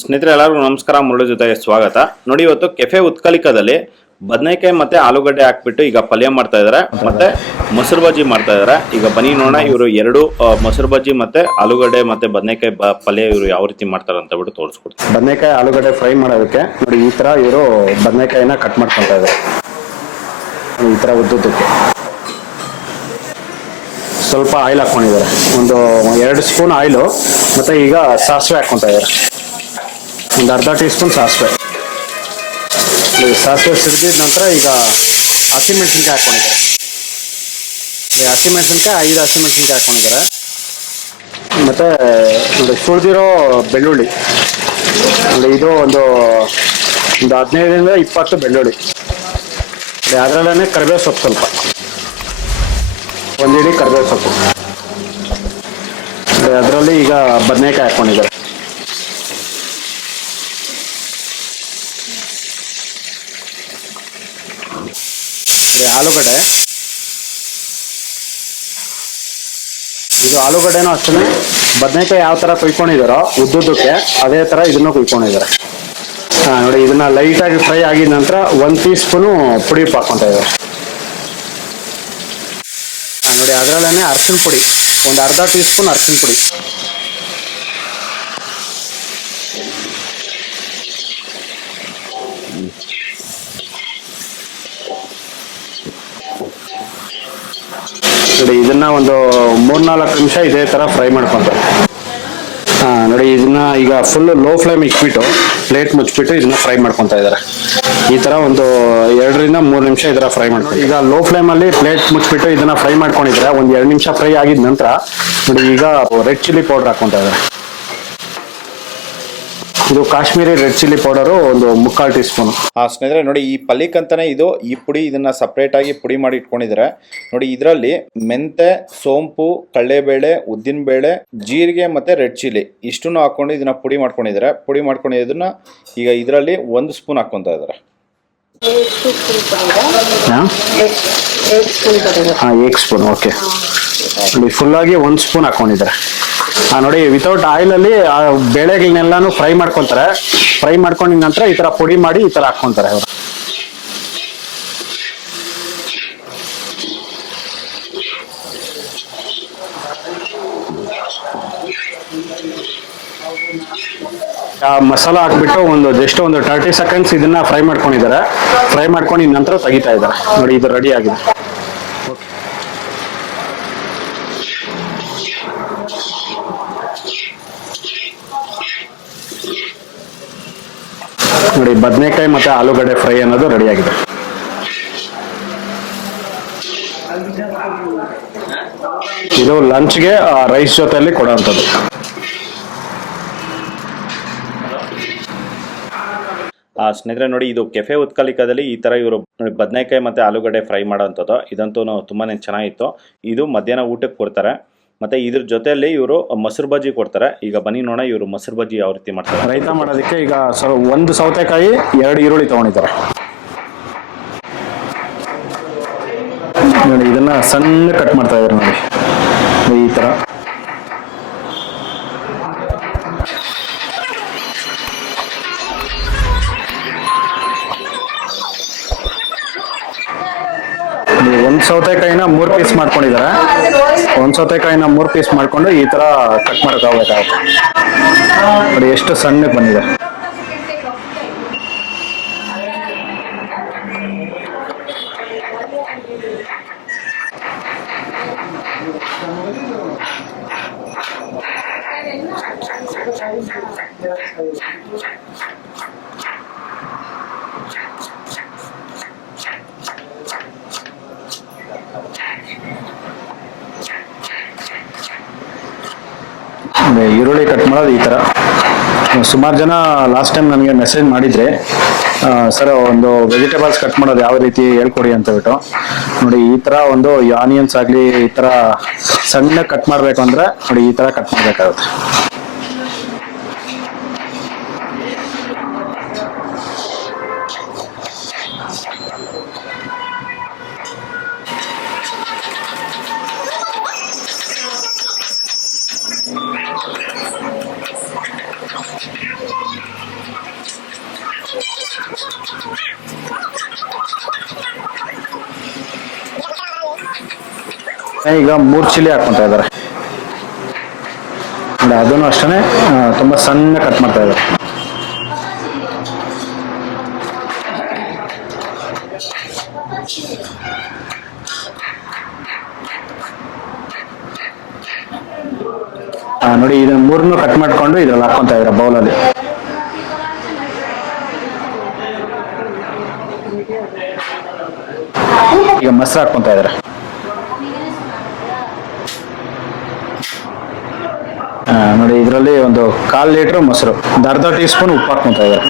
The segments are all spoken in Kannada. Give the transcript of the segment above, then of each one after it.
ಸ್ನೇಹಿತರೆ ಎಲ್ಲರಿಗೂ ನಮಸ್ಕಾರ. ಮುರಳಿ ಜೊತೆಗೆ ಸ್ವಾಗತ. ನೋಡಿ, ಇವತ್ತು ಕೆಫೆ ಉತ್ಕಲಿಕದಲ್ಲಿ ಬದನೆಕಾಯಿ ಮತ್ತೆ ಆಲೂಗಡ್ಡೆ ಹಾಕ್ಬಿಟ್ಟು ಈಗ ಪಲ್ಯ ಮಾಡ್ತಾ ಇದಾರೆ, ಮತ್ತೆ ಮೊಸರು ಬಜ್ಜಿ ಮಾಡ್ತಾ ಇದಾರೆ. ಈಗ ಬನ್ನಿ ನೋಡೋಣ ಇವರು ಎರಡು ಮೊಸರು ಬಜ್ಜಿ ಮತ್ತೆ ಆಲೂಗಡ್ಡೆ ಮತ್ತೆ ಬದನೆಕಾಯಿ ಪಲ್ಯ ಇವರು ಯಾವ ರೀತಿ ಮಾಡ್ತಾರೆ ಅಂತ ಬಿಟ್ಟು ತೋರಿಸ್ಕೊಡ್ತಾರೆ. ಬದನೆಕಾಯಿ ಆಲೂಗಡ್ಡೆ ಫ್ರೈ ಮಾಡೋದಕ್ಕೆ ನೋಡಿ ಈ ತರ ಇವರು ಬದನೆಕಾಯಿನ ಕಟ್ ಮಾಡ್ಕೊತಾ ಇದ್ದಾರೆ. ಈ ತರ ಉದ್ದುದ್ದಕ್ಕೆ ಸ್ವಲ್ಪ ಆಯಿಲ್ ಹಾಕೊಂಡಿದ್ದಾರೆ, ಒಂದು 2 ಸ್ಪೂನ್ ಆಯಿಲು. ಮತ್ತೆ ಈಗ ಸಾಸಿವೆ ಹಾಕ್ಕೊತಾ ಇದ್ದಾರೆ, ಒಂದು ಅರ್ಧ ಟೀ ಸ್ಪೂನ್ ಸಾಸಿವೆ. ಸಾಸಿವೆ ಸಿಡಿದ ನಂತರ ಈಗ ಹಸಿಮೆಣಸಿನ್ಕಾಯಿ ಹಾಕ್ಕೊಂಡಿದ್ದಾರೆ. ಹಸಿಮೆಣಸಿನ್ಕಾಯಿ 5 ಹಸಿಮೆಣಸಿನ್ಕಾಯಿ ಹಾಕ್ಕೊಂಡಿದ್ದಾರೆ. ಮತ್ತೆ ನೋಡಿ ಸುಳಿದಿರೋ ಬೆಳ್ಳುಳ್ಳಿ, ನೋಡಿ ಇದು ಒಂದು 15ರಿಂದ 20 ಬೆಳ್ಳುಳ್ಳಿ. ಅದರಲ್ಲೇ ಕರಿಬೇವು ಸೊಪ್ಪು, ಸ್ವಲ್ಪ ಒಂದು ಇಡೀ ಕರಿಬೇವು ಸೊಪ್ಪು. ಅದರಲ್ಲಿ ಈಗ ಬದನೆಕಾಯಿ ಹಾಕ್ಕೊಂಡಿದ್ದಾರೆ. ಆಲೂಗಡ್ಡೆ, ಇದು ಆಲೂಗಡ್ಡೆನೂ ಅಷ್ಟೇ ಬದನೆಕಾಯಿ ಯಾವ ಥರ ಕುಯ್ಕೊಂಡಿದ್ದಾರೋ ಉದ್ದುದ್ದಕ್ಕೆ ಅದೇ ಥರ ಇದನ್ನು ಕುಯ್ಕೊಂಡಿದ್ದಾರೆ. ನೋಡಿ ಇದನ್ನ ಲೈಟಾಗಿ ಫ್ರೈ ಆಗಿದ ನಂತರ 1 ಟೀ ಸ್ಪೂನು ಪುಡಿ ಉಪ್ಪು ಹಾಕ್ಕೊತಾ ಇದ್ದಾರೆ. ನೋಡಿ ಅದರಲ್ಲೇ ಅರಿಶಿನ ಪುಡಿ, ಒಂದು ಅರ್ಧ ಟೀ ಸ್ಪೂನ್ ಅರಿಶಿನ ಪುಡಿ. ನೋಡಿ ಇದನ್ನ ಒಂದು 3-4 ನಿಮಿಷ ಇದೇ ತರ ಫ್ರೈ ಮಾಡ್ಕೊಂತಾರೆ. ನೋಡಿ ಇದನ್ನ ಈಗ ಫುಲ್ ಲೋ ಫ್ಲೇಮ್ ಇಟ್ಬಿಟ್ಟು ಪ್ಲೇಟ್ ಮುಚ್ಚಿಬಿಟ್ಟು ಇದನ್ನ ಫ್ರೈ ಮಾಡ್ಕೊತಾ ಇದ್ದಾರೆ. ಈ ತರ ಒಂದು 2ರಿಂದ 3 ನಿಮಿಷ ಇದರ ಫ್ರೈ ಮಾಡ್ಕೊಂಡು, ಈಗ ಲೋ ಫ್ಲೇಮ್ ಅಲ್ಲಿ ಪ್ಲೇಟ್ ಮುಚ್ಚಿಬಿಟ್ಟು ಇದನ್ನ ಫ್ರೈ ಮಾಡ್ಕೊಂಡಿದ್ರೆ ಒಂದು 2 ನಿಮಿಷ ಫ್ರೈ ಆಗಿದ ನಂತರ ನೋಡಿ ಈಗ ರೆಡ್ ಚಿಲ್ಲಿ ಪೌಡರ್ ಹಾಕೊಂತಾ ಇದ್ದಾರೆ. ಇದು ಕಾಶ್ಮೀರಿ ರೆಡ್ ಚಿಲ್ಲಿ ಪೌಡರು ಒಂದು 3/4 ಟೀ ಸ್ಪೂನ್. ಸ್ನೇಹಿತರೆ ನೋಡಿ, ಈ ಪಲ್ಯಕ್ಕಂತಾನೆ ಈ ಪುಡಿ ಇದನ್ನ ಸಪ್ರೇಟ್ ಆಗಿ ಪುಡಿ ಮಾಡಿ ಇಟ್ಕೊಂಡಿದ್ದಾರೆ. ನೋಡಿ ಇದರಲ್ಲಿ ಮೆಂತೆ, ಸೋಂಪು, ಕಡಲೆಬೇಳೆ, ಉದ್ದಿನಬೇಳೆ, ಜೀರಿಗೆ ಮತ್ತೆ ರೆಡ್ ಚಿಲ್ಲಿ ಇಷ್ಟನ್ನು ಹಾಕೊಂಡು ಇದನ್ನ ಪುಡಿ ಮಾಡ್ಕೊಂಡಿದ್ದಾರೆ. ಪುಡಿ ಮಾಡ್ಕೊಂಡಿದ್ದನ್ನ ಈಗ ಇದರಲ್ಲಿ 1 ಸ್ಪೂನ್ ಹಾಕೊಂತ ಇದ್ದಾರೆ. 1 ಸ್ಪೂನ್, ಓಕೆ. ನೋಡಿ ಫುಲ್ ಆಗಿ 1 ಸ್ಪೂನ್ ಹಾಕೊಂಡಿದ್ದಾರೆ. ನೋಡಿ ವಿತೌಟ್ ಆಯಿಲ್ ಅಲ್ಲಿ ಬೇಳೆಗಳನ್ನೆಲ್ಲಾನು ಫ್ರೈ ಮಾಡ್ಕೊಂತಾರೆ. ಫ್ರೈ ಮಾಡ್ಕೊಂಡಿದ ನಂತರ ಈ ತರ ಪುಡಿ ಮಾಡಿ ಈ ತರ ಹಾಕೊಂತಾರೆ ಅವರು. ಮಸಾಲ ಹಾಕ್ಬಿಟ್ಟು ಜಸ್ಟ್ ಒಂದು 30 ಸೆಕೆಂಡ್ಸ್ ಇದನ್ನ ಫ್ರೈ ಮಾಡ್ಕೊಂಡಿದ್ದಾರೆ. ಫ್ರೈ ಮಾಡ್ಕೊಂಡಿದ ನಂತರ ತೆಗಿತಾ ಇದ್ದಾರೆ. ನೋಡಿ ಇದು ರೆಡಿ ಆಗಿದೆ. ನೋಡಿ ಬದನೆಕಾಯಿ ಮತ್ತೆ ಆಲೂಗಡ್ಡೆ ಫ್ರೈ ಅನ್ನೋದು ರೆಡಿ ಆಗಿದೆ. ಇದು ಲಂಚ್ಗೆ ರೈಸ್ ಜೊತೆಯಲ್ಲಿ ಕೊಡುವಂಥದ್ದು. ಸ್ನೇಹಿತರೆ ನೋಡಿ, ಇದು ಕೆಫೆ ಉತ್ಕಲಿಕದಲ್ಲಿ ಈ ತರ ಇವರು ಬದನೆಕಾಯಿ ಮತ್ತೆ ಆಲೂಗಡ್ಡೆ ಫ್ರೈ ಮಾಡೋಂಥದ್ದು. ಇದಂತೂ ತುಂಬಾನೇ ಚೆನ್ನಾಗಿತ್ತು. ಇದು ಮಧ್ಯಾಹ್ನ ಊಟಕ್ಕೆ ಕೊಡ್ತಾರೆ. ಮತ್ತೆ ಇದ್ರ ಜೊತೆಯಲ್ಲಿ ಇವರು ಮೊಸರು ಬಜ್ಜಿ ಕೊಡ್ತಾರೆ. ಈಗ ಬನ್ನಿ ನೋಡೋಣ ಇವರು ಮೊಸರು ಬಜ್ಜಿ ಯಾವ ರೀತಿ ಮಾಡ್ತಾರೆ. ರೈತ ಮಾಡೋದಕ್ಕೆ ಈಗ 1 ಸೌತೆಕಾಯಿ 2 ಈರುಳ್ಳಿ ತಗೊಂಡಿದ್ದಾರೆ. ನೋಡಿ ಇದನ್ನ ಸಣ್ಣ ಕಟ್ ಮಾಡ್ತಾ ಇದ್ದಾರೆ. ನೋಡಿ ಈ ತರ ಒಂದು ಸೌತೆಕಾಯಿನ 3 ಪೀಸ್ ಮಾಡ್ಕೊಂಡಿದ್ದಾರೆ. ಒಂದು ಸೌತೆಕಾಯಿನ 3 ಪೀಸ್ ಮಾಡ್ಕೊಂಡು ಈ ತರ ಕಟ್ ಮಾಡೋಕ್ಕಾಗಬೇಕಾಗುತ್ತೆ. ನೋಡಿ ಎಷ್ಟು ಸಣ್ಣಗೆ ಬಂದಿದೆ. ಈರುಳ್ಳಿ ಕಟ್ ಮಾಡೋದು ಈ ಥರ. ಸುಮಾರು ಜನ ಲಾಸ್ಟ್ ಟೈಮ್ ನನಗೆ ಮೆಸೇಜ್ ಮಾಡಿದರೆ, ಸರ್ ಒಂದು ವೆಜಿಟೇಬಲ್ಸ್ ಕಟ್ ಮಾಡೋದು ಯಾವ ರೀತಿ ಹೇಳ್ಕೊಡಿ ಅಂತ ಬಿಟ್ಟು. ನೋಡಿ ಈ ಥರ ಒಂದು ಆನಿಯನ್ಸ್ ಆಗಲಿ ಈ ಥರ ಸಣ್ಣ ಕಟ್ ಮಾಡಬೇಕು ಅಂದರೆ ನೋಡಿ ಈ ಥರ ಕಟ್ ಮಾಡಬೇಕಾಗುತ್ತೆ. ಈಗ 3 ಚಿಲ್ಲಿ ಹಾಕ್ಕೊಂತ ಇದ್ದಾರೆ ನೋಡಿ, ಅದನ್ನು ಅಷ್ಟೇ ತುಂಬ ಸಣ್ಣ ಕಟ್ ಮಾಡ್ತಾ ಇದ್ದಾರೆ. ನೋಡಿ, ಇದನ್ನ 3 ಕಟ್ ಮಾಡ್ಕೊಂಡು ಇದ್ರಲ್ಲಿ ಹಾಕ್ಕೊಂತ ಇದ್ದಾರೆ ಬೌಲಲ್ಲಿ. ಈಗ ಮೊಸರು ಹಾಕ್ಕೊಂತ ಇದ್ದಾರೆ. ನೋಡಿ, ಇದರಲ್ಲಿ ಒಂದು 1/4 ಲೀಟರ್ ಮೊಸರು, ಒಂದು ಅರ್ಧ ಟೀ ಸ್ಪೂನ್ ಉಪ್ಪು ಹಾಕ್ಕೊಂತ ಇದ್ದಾರೆ.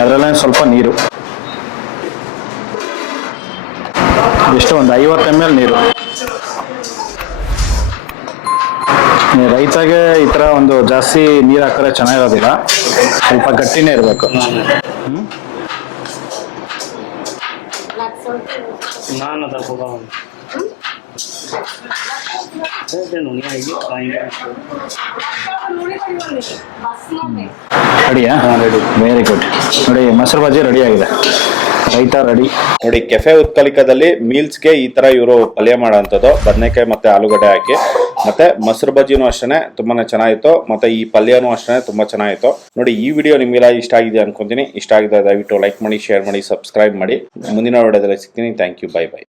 ಅದರಲ್ಲೇ ಸ್ವಲ್ಪ ನೀರು, ಎಷ್ಟು ಒಂದು 50 ml ನೀರು. ರೈತಾಗೆ ಈ ಥರ ಒಂದು ಜಾಸ್ತಿ ನೀರು ಹಾಕಿದ್ರೆ ಚೆನ್ನಾಗಿರೋದಿಲ್ಲ, ಸ್ವಲ್ಪ ಗಟ್ಟಿನೇ ಇರಬೇಕು. ರೆಡಿಯಾ? Ready, very good. ನೋಡಿ, ಮೊಸರು ಬಜ್ಜಿ ರೆಡಿ ಆಗಿದೆ, ರೈತ ರೆಡಿ. ನೋಡಿ, ಕೆಫೆ ಉತ್ಕಲಿಕದಲ್ಲಿ ಮೀಲ್ಸ್ಗೆ ಈ ತರ ಇವರು ಪಲ್ಯ ಮಾಡೋಂಥದ್ದು, ಬದನೆಕಾಯಿ ಮತ್ತೆ ಆಲೂಗಡ್ಡೆ ಹಾಕಿ. ಮತ್ತೆ ಮೊಸರು ಬಜ್ಜಿನೂ ಅಷ್ಟೇ ತುಂಬಾನೇ ಚೆನ್ನಾಗಿತ್ತು, ಮತ್ತೆ ಈ ಪಲ್ಯನೂ ಅಷ್ಟೇ ತುಂಬಾ ಚೆನ್ನಾಗಿತ್ತು. ನೋಡಿ, ಈ ವಿಡಿಯೋ ನಿಮಗೆಲ್ಲ ಇಷ್ಟ ಆಗಿದೆ ಅನ್ಕೊಂತೀನಿ. ಇಷ್ಟ ಆಗಿದೆ ದಯವಿಟ್ಟು ಲೈಕ್ ಮಾಡಿ, ಶೇರ್ ಮಾಡಿ, ಸಬ್ಸ್ಕ್ರೈಬ್ ಮಾಡಿ. ಮುಂದಿನ ವಿಡಿಯೋದಲ್ಲಿ ಸಿಗ್ತೀನಿ. Thank you, bye by.